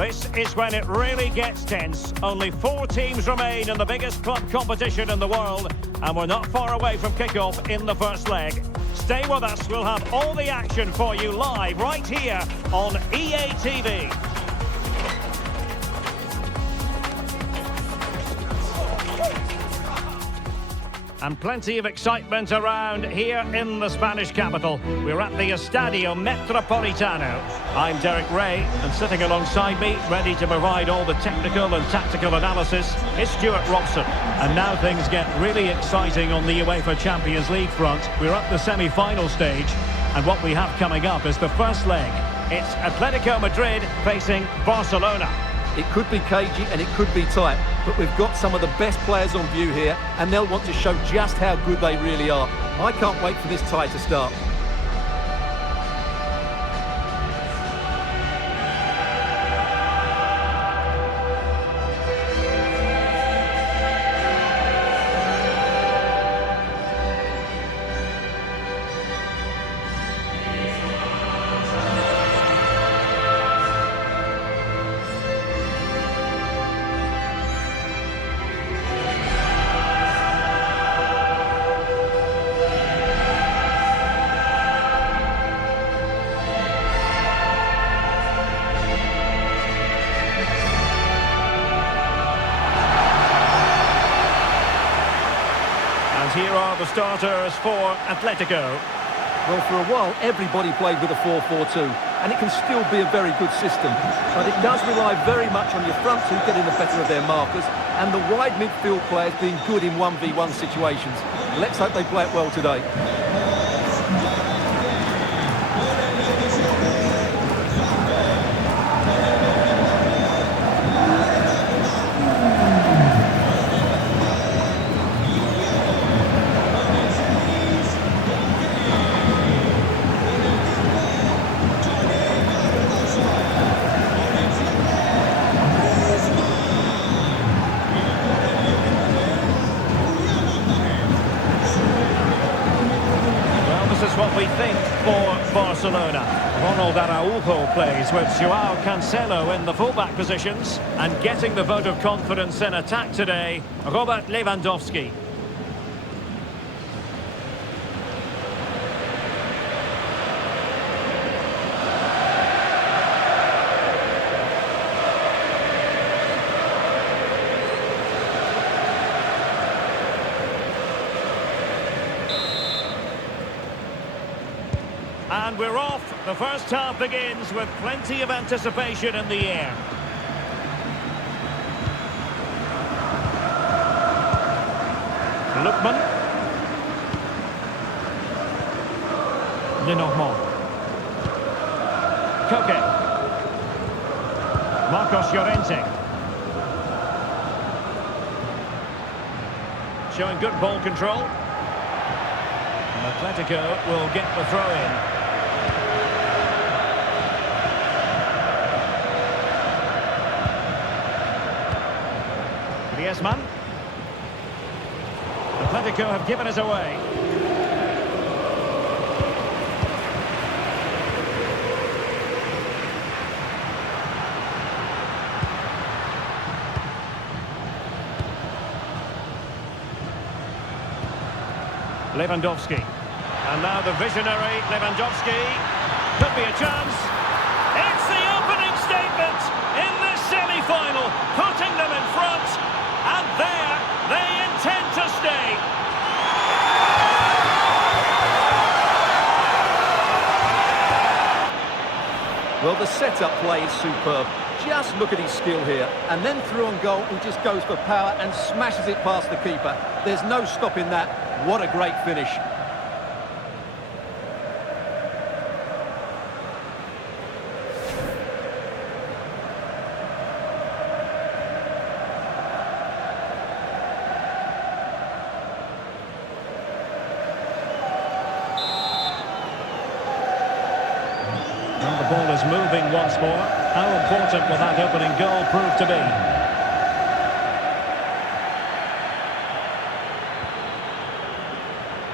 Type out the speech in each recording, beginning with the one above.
This is when it really gets tense. Only 4 teams remain in the biggest club competition in the world, and we're not far away from kickoff in the first leg. Stay with us, we'll have all the action for you live right here on EA TV. And plenty of excitement around here in the Spanish capital. We're at the Estadio Metropolitano. I'm Derek Ray, and sitting alongside me, ready to provide all the technical and tactical analysis, is Stuart Robson. And now things get really exciting on the UEFA Champions League front. We're at the semi-final stage, and what we have coming up is the first leg. It's Atletico Madrid facing Barcelona. It could be cagey and it could be tight, but we've got some of the best players on view here, and they'll want to show just how good they really are. I can't wait for this tie to start. Here are the starters for Atletico. Well, for a while, everybody played with a 4-4-2, and it can still be a very good system. But it does rely very much on your front two getting the better of their markers, and the wide midfield players being good in 1v1 situations. Let's hope they play it well today. What we think for Barcelona. Ronald Araujo plays with Joao Cancelo in the fullback positions, and getting the vote of confidence in attack today, Robert Lewandowski. And we're off. The first half begins with plenty of anticipation in the air. Lookman. Lenormand. Koke. Marcos Llorente. Showing good ball control. And Atletico will get the throw-in. Griezmann. Atletico have given us away. Lewandowski. And now the visionary Lewandowski. Could be a chance. It's the opening statement in this semi-final, putting them in front. And there, they intend to stay. Well, the setup play is superb. Just look at his skill here. And then through on goal, he just goes for power and smashes it past the keeper. There's no stopping that. What a great finish. And the ball is moving once more. How important will that opening goal prove to be?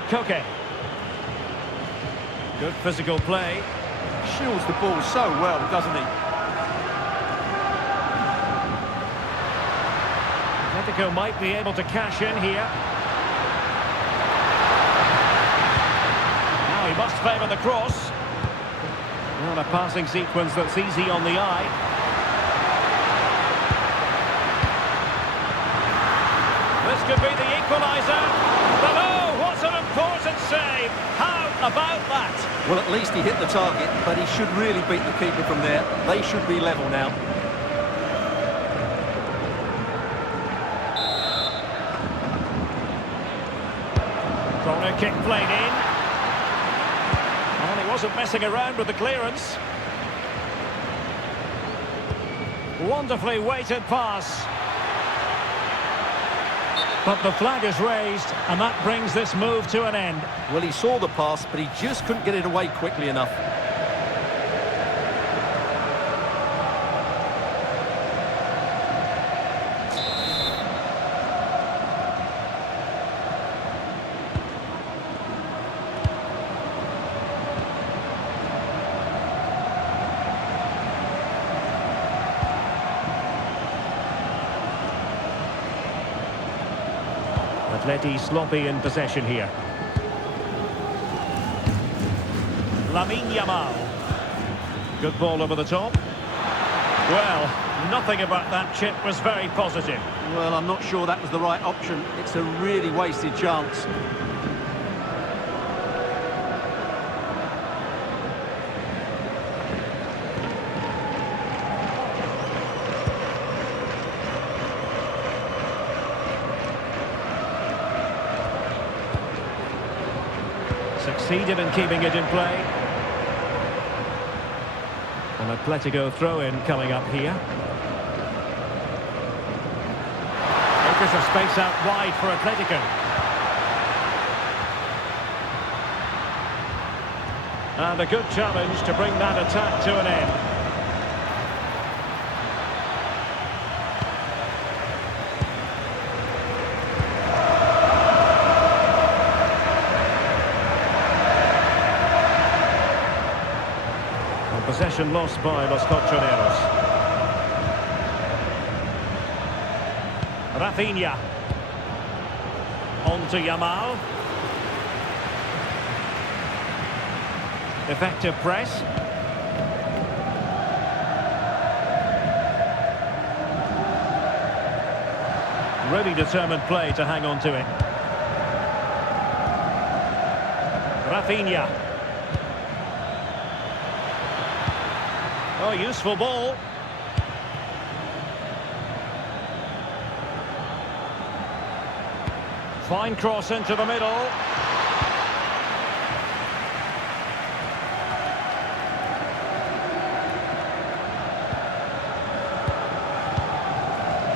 Koke. Good physical play. Shields the ball so well, doesn't he? Atletico might be able to cash in here. Now he must favour the cross. Well, a passing sequence that's easy on the eye. This could be the equaliser. But oh, what an important save! How about that? Well, at least he hit the target, but he should really beat the keeper from there. They should be level now. Corner kick played in. And he wasn't messing around with the clearance. Wonderfully weighted pass. But the flag is raised, and that brings this move to an end. Well, he saw the pass, but he just couldn't get it away quickly enough. Atleti sloppy in possession here. Yamal. Good ball over the top. Well, nothing about that chip was very positive. Well, I'm not sure that was the right option. It's a really wasted chance. Succeeded in keeping it in play. An Atletico throw-in coming up here. Acres of space out wide for Atletico. And a good challenge to bring that attack to an end. Possession lost by Los Colchoneros. Rafinha. On to Yamal. Effective press. Really determined play to hang on to it. Rafinha. Oh, useful ball. Fine cross into the middle.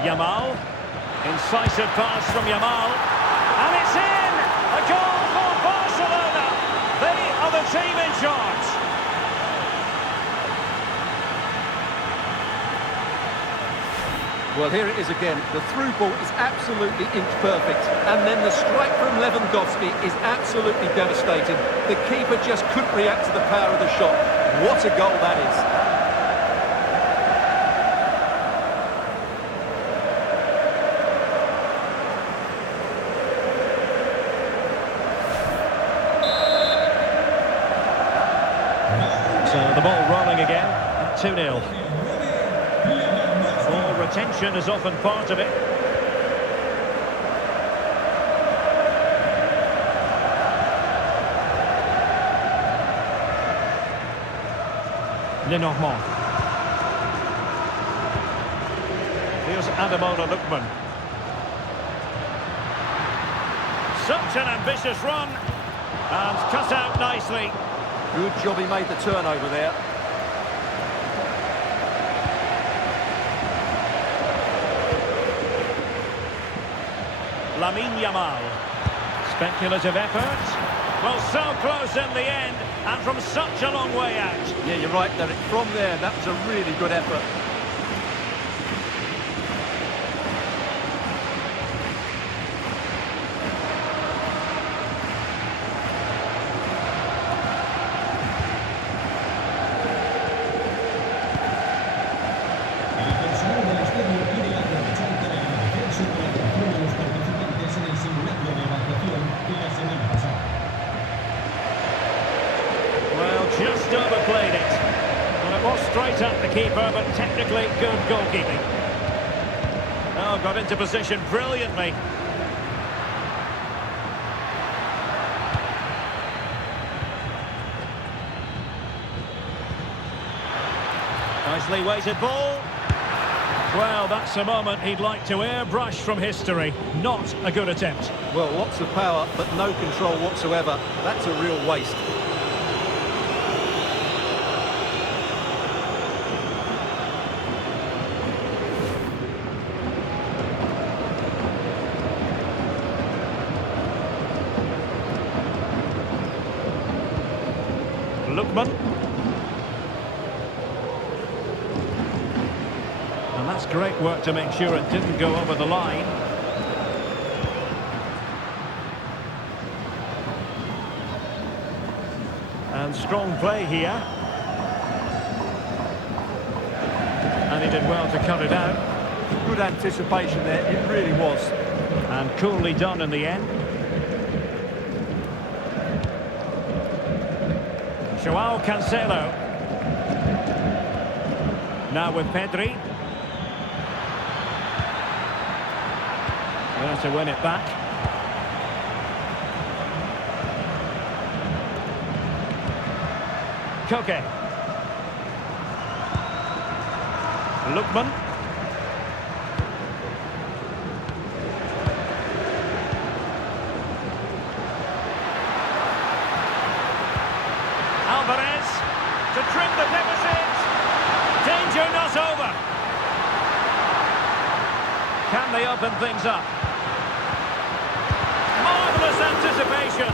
Yamal. Incisive pass from Yamal. And it's in! A goal for Barcelona! They are the team in charge. Well, here it is again. The through ball is absolutely inch perfect. And then the strike from Lewandowski is absolutely devastating. The keeper just couldn't react to the power of the shot. What a goal that is. So the ball rolling again at 2-0. Retention is often part of it. Lenormand. Here's Ademola Lookman. Such an ambitious run. And cut out nicely. Good job he made the turnover there. Yamal. Speculative effort. Well, so close in the end, and from such a long way out. Yeah, you're right, Derek. From there, that was a really good effort. clever but technically good goalkeeping. Oh, got into position brilliantly. Nicely weighted ball. Well, that's a moment he'd like to airbrush from history. Not a good attempt. Well, lots of power, but no control whatsoever. That's a real waste. Lookman. And that's great work to make sure it didn't go over the line. And strong play here. And he did well to cut it out. Good anticipation there, it really was. And coolly done in the end. Joao Cancelo. Now with Pedri. There to win it back. Koke. Lookman. Alvarez to trim the deficit. Danger not over. Can they open things up? Marvellous anticipation.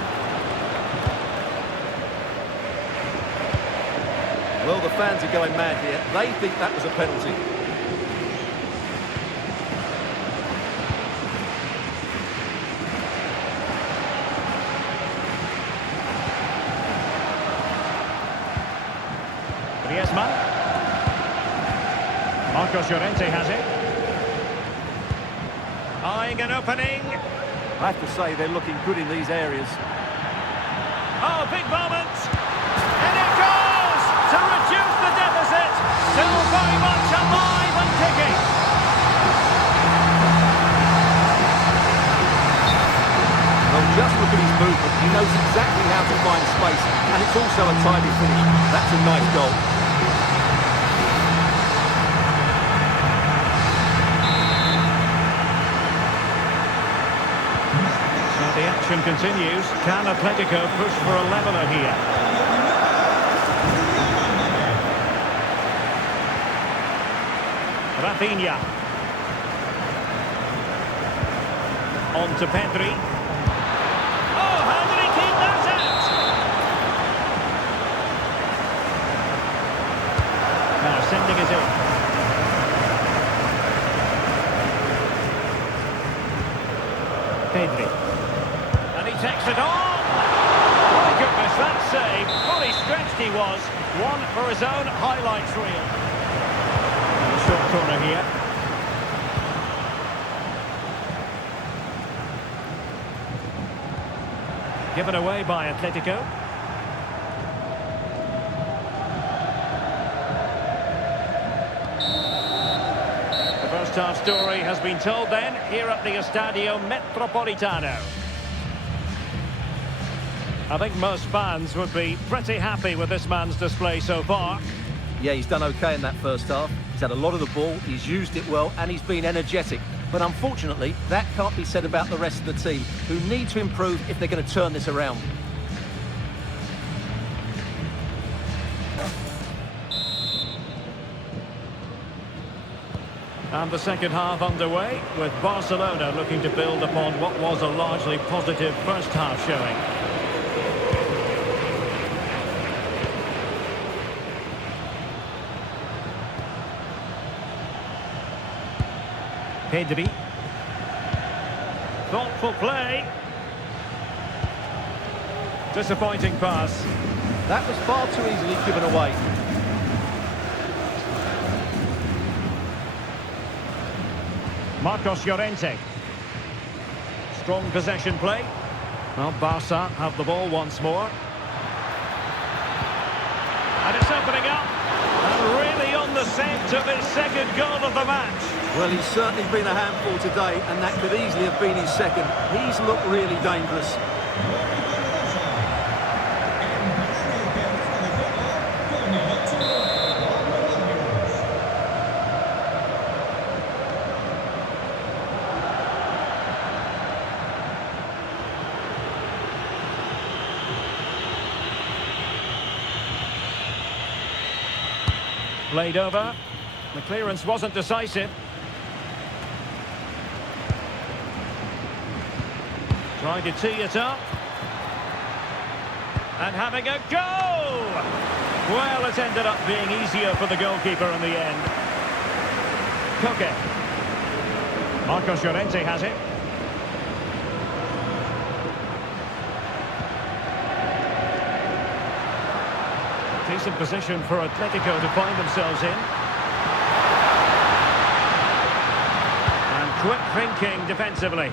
Well, the fans are going mad here. They think that was a penalty. Griezmann. Marcos Llorente has it. Eyeing an opening. I have to say they're looking good in these areas. Oh, big moment. And it goes to reduce the deficit. Still very much alive and kicking. Well, just look at his movement. He knows exactly how to find space, and it's also a tidy finish. That's a nice goal. The action continues. Can Atletico push for a leveller here? Rafinha. On to Pedri. Oh, how did he keep that out? Now sending it in. Pedri. Takes it on! My goodness, that save! Fully stretched he was. One for his own highlights reel. Short corner here. Given away by Atletico. The first half story has been told then here at the Estadio Metropolitano. I think most fans would be pretty happy with this man's display so far. Yeah, he's done okay in that first half. He's had a lot of the ball, he's used it well, and he's been energetic. But unfortunately, that can't be said about the rest of the team, who need to improve if they're going to turn this around. And the second half underway, with Barcelona looking to build upon what was a largely positive first half showing. Pedri. Thoughtful play. Disappointing pass. That was far too easily given away. Marcos Llorente. Strong possession play. Well, Barca have the ball once more. And it's opening up. And really on the scent of his second goal of the match. Well, he's certainly been a handful today, and that could easily have been his second. He's looked really dangerous. Played over. The clearance wasn't decisive. Trying to tee it up. And having a go! Well, it ended up being easier for the goalkeeper in the end. Koke. Marcos Llorente has it. Decent position for Atletico to find themselves in. And quick thinking defensively.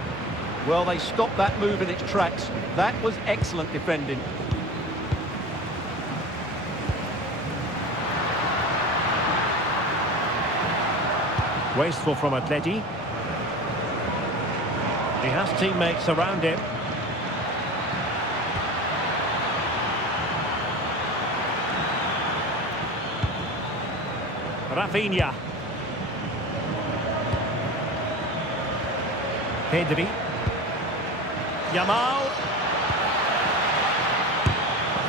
Well, they stopped that move in its tracks. That was excellent defending. Wasteful from Atleti. He has teammates around him. Rafinha. Pedri. Yamal.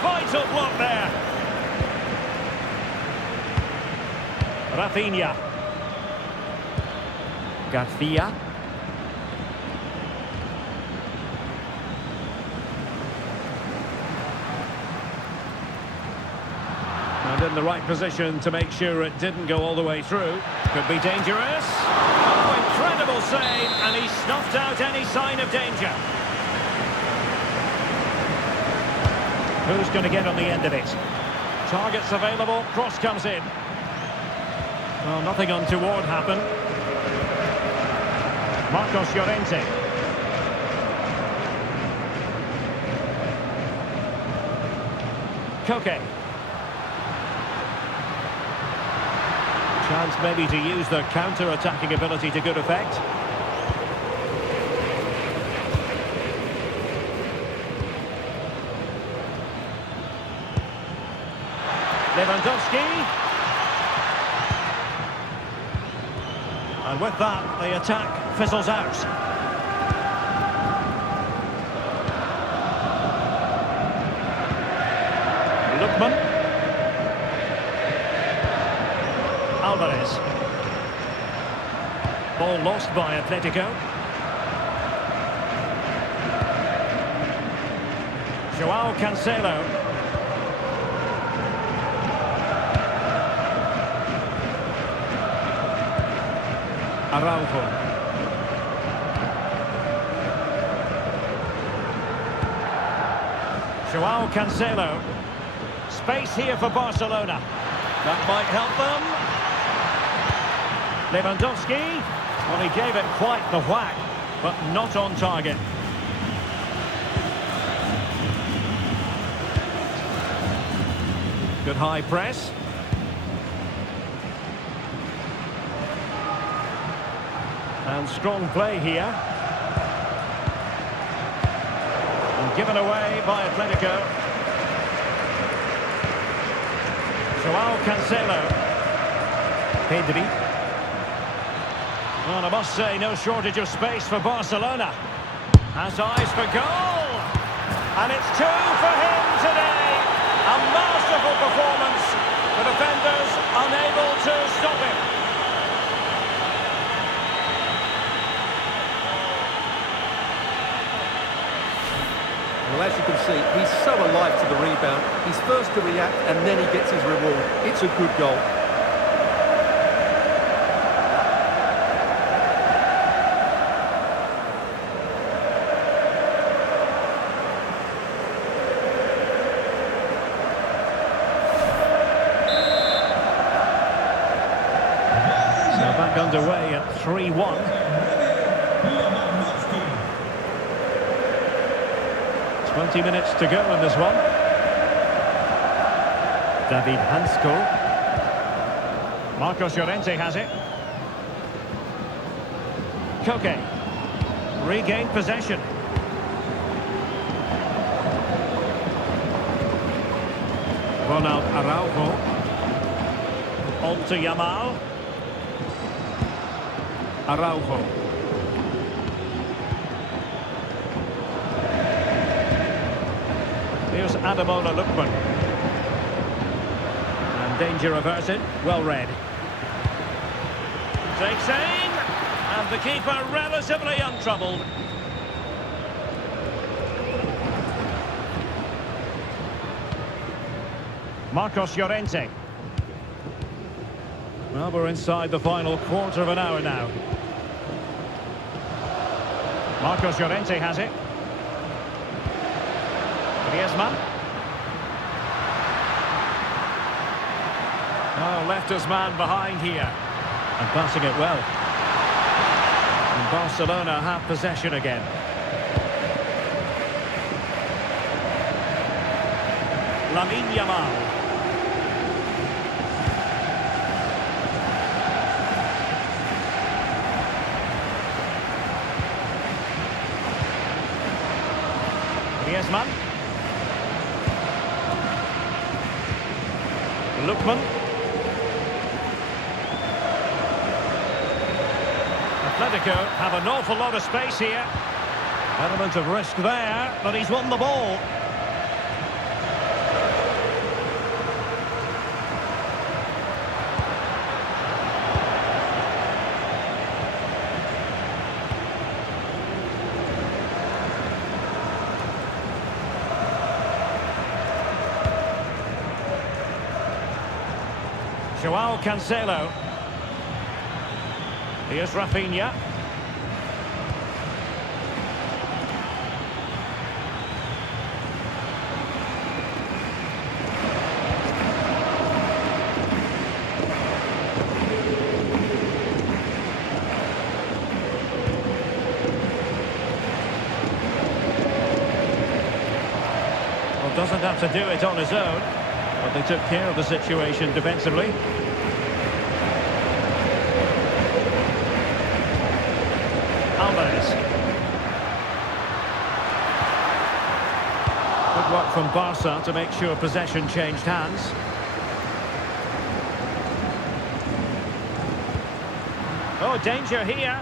Vital block there. Rafinha. Garcia. And in the right position to make sure it didn't go all the way through. Could be dangerous. Oh, incredible save, and he snuffed out any sign of danger. Who's going to get on the end of it? Targets available, cross comes in. Well, nothing untoward happened. Marcos Llorente. Koke. Chance maybe to use their counter-attacking ability to good effect. Lewandowski. And with that, the attack fizzles out. Lookman. Alvarez. Ball lost by Atletico. Joao Cancelo. Araujo. Joao Cancelo. Space here for Barcelona. That might help them. Lewandowski. Well, he gave it quite the whack, but not on target. Good high press. And strong play here. And given away by Atletico. Joao Cancelo. Pedri. Well, I must say, no shortage of space for Barcelona. Has eyes for goal. And it's 2 for him today. A masterful performance. The defenders unable to stop him. Well, as you can see, he's so alive to the rebound. He's first to react, and then he gets his reward. It's a good goal. So back underway at 3-1. 20 minutes to go in this one. David Hansko. Marcos Llorente has it. Koke. Regained possession. Ronald Araujo. On to Yamal. Araujo. Here's Ademola Lookman. And danger averted. Well read. Takes aim. And the keeper relatively untroubled. Marcos Llorente. Well, we're inside the final quarter of an hour now. Marcos Llorente has it. Griezmann. Oh, left his man behind here. And passing it well. And Barcelona have possession again. Lamine Yamal. Griezmann. Lookman. Atletico have an awful lot of space here. Element of risk there, but he's won the ball. Joao Cancelo. Here's Rafinha. Well, doesn't have to do it on his own, but they took care of the situation defensively. Alvarez. Good work from Barca to make sure possession changed hands. Oh, danger here.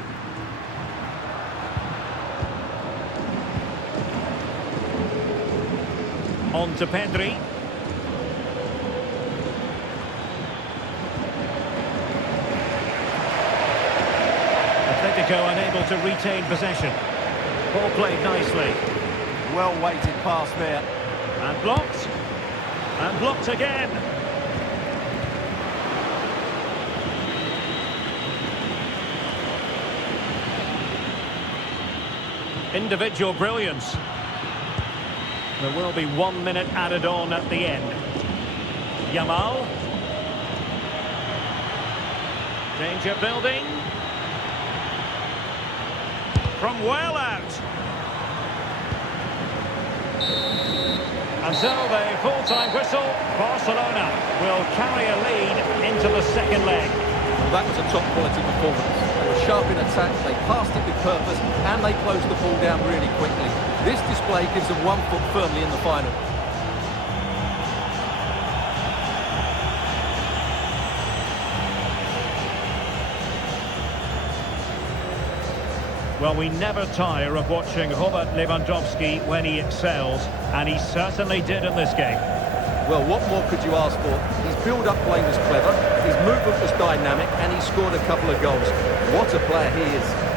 On to Pedri. Atletico unable to retain possession. Ball played nicely. Well weighted pass there. And blocked. And blocked again. Individual brilliance. There will be 1 minute added on at the end. Yamal. Danger building. From well out. And so the full-time whistle, Barcelona will carry a lead into the second leg. Well, that was a top-quality performance. They were sharp in attack, they passed it with purpose, and they closed the ball down really quickly. This display gives them 1 foot firmly in the final. Well, we never tire of watching Robert Lewandowski when he excels, and he certainly did in this game. Well, what more could you ask for? His build-up play was clever, his movement was dynamic, and he scored a couple of goals. What a player he is.